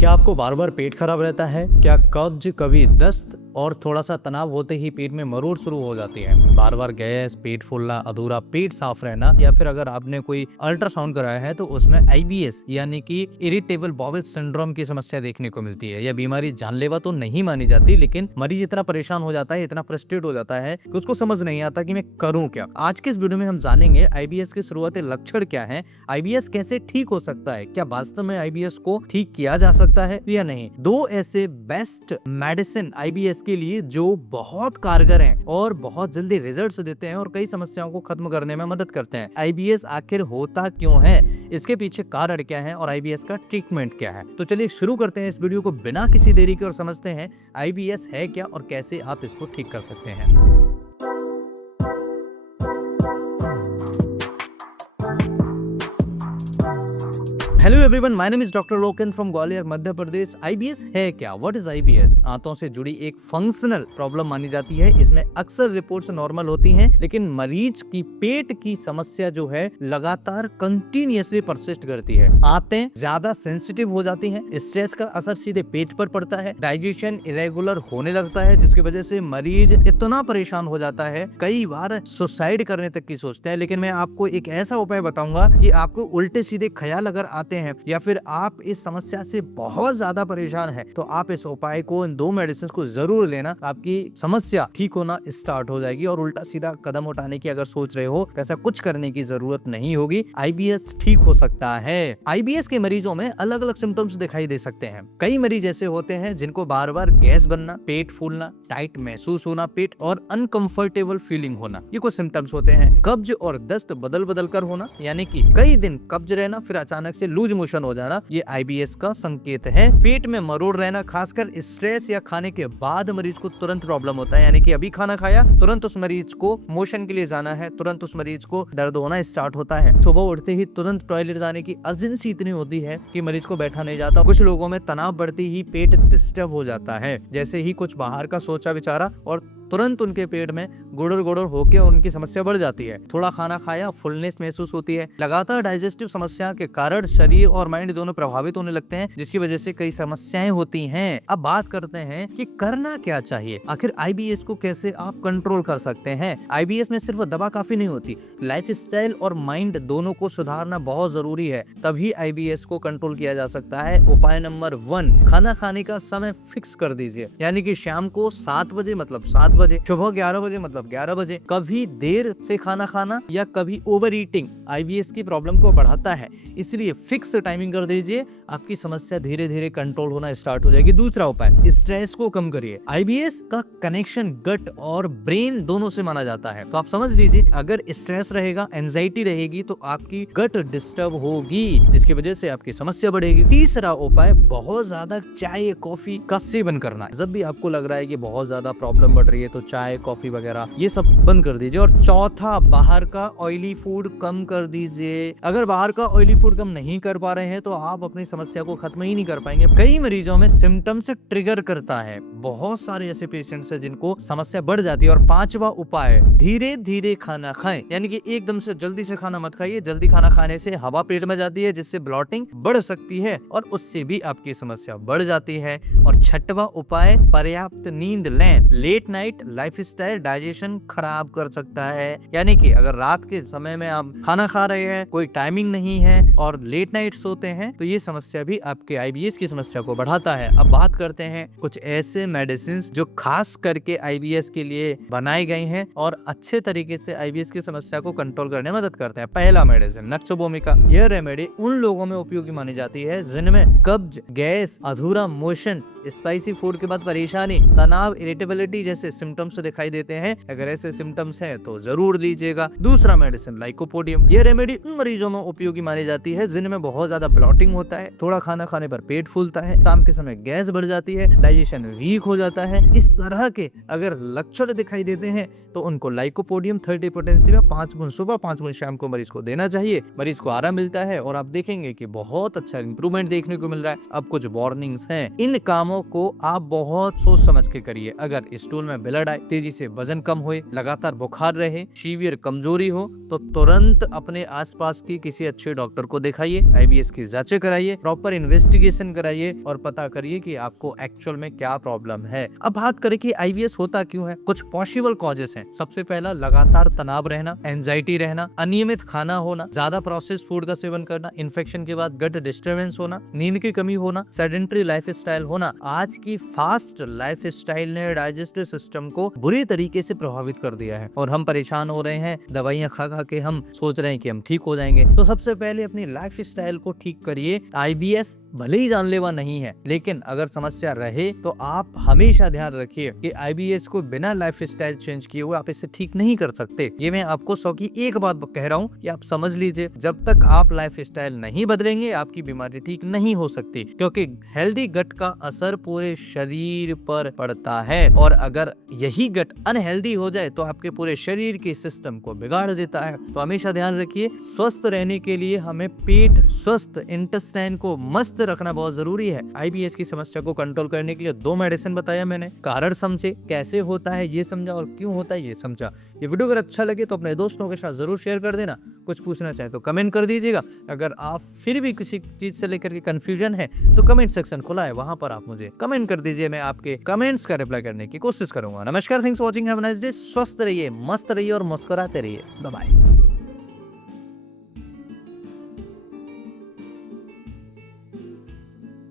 क्या आपको बार बार पेट खराब रहता है? क्या कब्ज, कभी दस्त और थोड़ा सा तनाव होते ही पेट में मरोड़ शुरू हो जाती है? बार बार गैस, पेट फूलना, अधूरा पेट साफ रहना, या फिर अगर आपने कोई अल्ट्रासाउंड कराया है तो उसमें आईबीएस यानी कि इरिटेबल बाउल सिंड्रोम की समस्या देखने को मिलती है। यह बीमारी जानलेवा तो नहीं मानी जाती, लेकिन मरीज इतना परेशान हो जाता है, इतना फ्रस्ट्रेट हो जाता है कि उसको समझ नहीं आता कि मैं करूं क्या। आज के इस वीडियो में हम जानेंगे आईबीएस के शुरुआती लक्षण क्या है, आईबीएस कैसे ठीक हो सकता है, क्या वास्तव में आईबीएस को ठीक किया जा सकता है या नहीं। दो ऐसे बेस्ट मेडिसिन आईबीएस के लिए जो बहुत कारगर हैं और बहुत जल्दी रिजल्ट्स देते हैं और कई समस्याओं को खत्म करने में मदद करते हैं। आईबीएस आखिर होता क्यों है, इसके पीछे कारण क्या है और आईबीएस का ट्रीटमेंट क्या है। तो चलिए शुरू करते हैं इस वीडियो को बिना किसी देरी के और समझते हैं आईबीएस है क्या और कैसे आप इसको ठीक कर सकते हैं। Hello everyone, my name is doctor Loken from Gwalior, Madhya Pradesh. IBS है क्या? What is IBS? आंतों से जुड़ी एक फंक्शनल प्रॉब्लम मानी जाती है। इसमें अक्सर रिपोर्ट्स नॉर्मल होती हैं, लेकिन मरीज की पेट की समस्या जो है लगातार कंटिन्यूअसली परसिस्ट करती है। आंतें ज्यादा सेंसिटिव हो जाती हैं, स्ट्रेस का असर सीधे पेट पर पड़ता है, डाइजेशन इरेगुलर होने लगता है, जिसकी वजह से मरीज इतना परेशान हो जाता है कई बार सुसाइड करने तक की सोचते हैं। लेकिन मैं आपको एक ऐसा उपाय बताऊंगा कि आपको उल्टे सीधे ख्याल अगर आते हैं या फिर आप इस समस्या से बहुत ज्यादा परेशान है तो आप इस उपाय को, इन दो मेडिसिन को जरूर लेना। आपकी समस्या ठीक होना स्टार्ट हो जाएगी और उल्टा सीधा कदम उठाने की अगर सोच रहे हो तो ऐसा कुछ करने की जरूरत नहीं होगी। आईबीएस ठीक हो सकता है। आईबीएस के मरीजों में अलग अलग सिम्टम्स दिखाई दे सकते हैं। कई मरीज ऐसे होते हैं जिनको बार बार गैस बनना, पेट फूलना, टाइट महसूस होना पेट और अनकंफर्टेबल फीलिंग होना, ये कुछ सिम्टम्स होते हैं। कब्ज और दस्त बदल बदल कर होना, यानी कि कई दिन कब्ज रहना फिर अचानक से लूज मोशन हो जाना, ये आईबीएस का संकेत है। पेट में मरोड़ रहना, खासकर स्ट्रेस या खाने के बाद मरीज को तुरंत प्रॉब्लम होता है, यानी कि अभी खाना खाया तुरंत उस मरीज को मोशन के लिए जाना है, तुरंत उस मरीज को दर्द होना स्टार्ट होता है। सुबह उठते ही तुरंत टॉयलेट जाने की अर्जेंसी इतनी होती है कि मरीज को बैठा नहीं जाता। कुछ लोगों में तनाव बढ़ते ही पेट डिस्टर्ब हो जाता है, जैसे ही कुछ बाहर का सोचा विचारा और तुरंत उनके पेट में गुड़र गुड़र होकर उनकी समस्या बढ़ जाती है। थोड़ा खाना खाया, फुलनेस महसूस होती है। लगातार डाइजेस्टिव समस्या के कारण शरीर और माइंड दोनों प्रभावित होने लगते हैं, जिसकी वजह से कई समस्याएं होती हैं। अब बात करते हैं कि करना क्या चाहिए, आखिर आईबीएस को कैसे आप कंट्रोल कर सकते हैं। आईबीएस में सिर्फ दवा काफी नहीं होती, लाइफस्टाइल और माइंड दोनों को सुधारना बहुत जरूरी है, तभी आईबीएस को कंट्रोल किया जा सकता है। उपाय नंबर 1, खाना खाने का समय फिक्स कर दीजिए, यानी कि शाम को 7 बजे मतलब 7 बजे, सुबह 11 बजे मतलब 11 बजे। कभी देर से खाना खाना या कभी ओवर ईटिंग आईबीएस की प्रॉब्लम को बढ़ाता है, इसलिए फिक्स टाइमिंग कर दीजिए, आपकी समस्या धीरे धीरे कंट्रोल होना स्टार्ट हो जाएगी। दूसरा उपाय, स्ट्रेस को कम करिए। आईबीएस का कनेक्शन गट और ब्रेन दोनों से माना जाता है, तो आप समझ लीजिए अगर स्ट्रेस रहेगा, एंजाइटी रहेगी तो आपकी गट डिस्टर्ब होगी, जिसकी वजह से आपकी समस्या बढ़ेगी। तीसरा उपाय, बहुत ज्यादा चाय कॉफी का सेवन करना। जब भी आपको लग रहा है कि बहुत ज्यादा प्रॉब्लम बढ़ रही है तो चाय कॉफी वगैरह ये सब बंद कर दीजिए। और चौथा, बाहर का ऑयली फूड कम कर दीजिए। अगर बाहर का ऑयली फूड कम नहीं कर पा रहे हैं तो आप अपनी समस्या को खत्म ही नहीं कर पाएंगे। कई मरीजों में सिम्टम से ट्रिगर करता है, बहुत सारे ऐसे पेशेंट्स हैं जिनको समस्या बढ़ जाती है। और पांचवा उपाय, धीरे धीरे खाना खाएं, यानी कि एकदम से जल्दी से खाना मत खाइए। जल्दी खाना खाने से हवा पेट में जाती है, जिससे ब्लॉटिंग बढ़ सकती है और उससे भी आपकी समस्या बढ़ जाती है। और छठवा उपाय, पर्याप्त नींद लें। लेट नाइट लाइफस्टाइल डाइजेशन खराब कर सकता है, यानी कि अगर रात के समय में आप खाना खा रहे हैं, कोई टाइमिंग नहीं है और लेट नाइट सोते हैं, तो ये समस्या भी आपके आईबीएस की समस्या को बढ़ाता है। अब बात करते हैं कुछ ऐसे मेडिसिन जो खास करके आईबीएस के लिए बनाए गए हैं और अच्छे तरीके से आईबीएस की समस्या को कंट्रोल करने में मदद करते हैं। पहला मेडिसिन, नक्सोबोमिका। यह रेमेडी उन लोगों में उपयोगी मानी जाती है जिनमें कब्ज, गैस, अधूरा मोशन, स्पाइसी फूड के बाद परेशानी, तनाव, इरिटेबिलिटी जैसे सिम्टम्स दिखाई देते हैं। अगर ऐसे सिम्टम्स हैं तो जरूर लीजिएगा। दूसरा मेडिसिन, लाइकोपोडियम। यह रेमेडी उन मरीजों में उपयोगी मानी जाती है जिनमें बहुत ज्यादा ब्लॉटिंग होता है, थोड़ा खाना खाने पर पेट फूलता है, शाम के समय गैस बढ़ जाती है, डाइजेशन वीक हो जाता है। इस तरह के अगर लक्षण दिखाई देते हैं तो उनको लाइकोपोडियम 30 पोटेंसी में 5 गुण सुबह 5 गुण शाम को मरीज को देना चाहिए। मरीज को आराम मिलता है और आप देखेंगे कि बहुत अच्छा इंप्रूवमेंट देखने को मिल रहा है। अब कुछ वार्निंग्स हैं, इन कामों निर्णयों को आप बहुत सोच समझ के करिए। अगर स्टूल में ब्लड आए, तेजी से वजन कम होए, लगातार बुखार रहे, सीवियर कमजोरी हो, तो तुरंत अपने आसपास की किसी अच्छे डॉक्टर को दिखाइए, आईबीएस की जांचें कराइए, प्रॉपर इन्वेस्टिगेशन कराइए और पता करिए कि आपको एक्चुअल में क्या प्रॉब्लम है। अब बात करें कि आईबीएस होता क्यों है। कुछ पॉसिबल कॉजेस हैं। सबसे पहला, लगातार तनाव रहना, एंजाइटी रहना, अनियमित खाना होना, ज्यादा प्रोसेस्ड फूड का सेवन करना, इन्फेक्शन के बाद गट डिस्टर्बेंस होना, नींद की कमी होना, सेडेंटरी लाइफस्टाइल होना। आज की फास्ट लाइफस्टाइल ने डाइजेस्टिव सिस्टम को बुरी तरीके से प्रभावित कर दिया है और हम परेशान हो रहे हैं। दवाइयां खा खा के हम सोच रहे हैं कि हम ठीक हो जाएंगे। तो सबसे पहले अपनी लाइफस्टाइल को ठीक करिए। आईबीएस भले ही जानलेवा नहीं है, लेकिन अगर समस्या रहे तो आप हमेशा ध्यान रखिए कि आईबीएस को बिना लाइफस्टाइल चेंज किए हुए आप इसे ठीक नहीं कर सकते। ये मैं आपको 100 की एक बात कह रहा हूँ कि आप समझ लीजिए। जब तक आप लाइफस्टाइल नहीं बदलेंगे आपकी बीमारी ठीक नहीं हो सकती, क्योंकि हेल्दी गट का असर पूरे शरीर पर पड़ता है और अगर यही गट अनहेल्दी हो जाए तो आपके पूरे शरीर के सिस्टम को बिगाड़ देता है। तो हमेशा ध्यान रखिए, स्वस्थ रहने के लिए हमें पेट स्वस्थ, इंटेस्टाइन को मस्त रखना बहुत जरूरी है। आईबीएस की समस्या को कंट्रोल करने के लिए 2 मेडिसिन बताया मैंने। कारण समझे, कैसे होता है ये समझा और क्यों होता है ये समझा। ये वीडियो अगर अच्छा लगे तो अपने दोस्तों के साथ जरूर शेयर कर देना। कुछ पूछना चाहे तो कमेंट कर दीजिएगा। अगर आप फिर भी किसी चीज से लेकर के कंफ्यूजन है तो कमेंट सेक्शन खुला है, वहां पर आप मुझे कमेंट कर दीजिए। मैं आपके कमेंट्स का रिप्लाई करने की कोशिश करूंगा। नमस्कार, thanks for watching, have a nice day. स्वस्थ रहिए, मस्त रहिए और मुस्कुराते रहिए। Bye bye.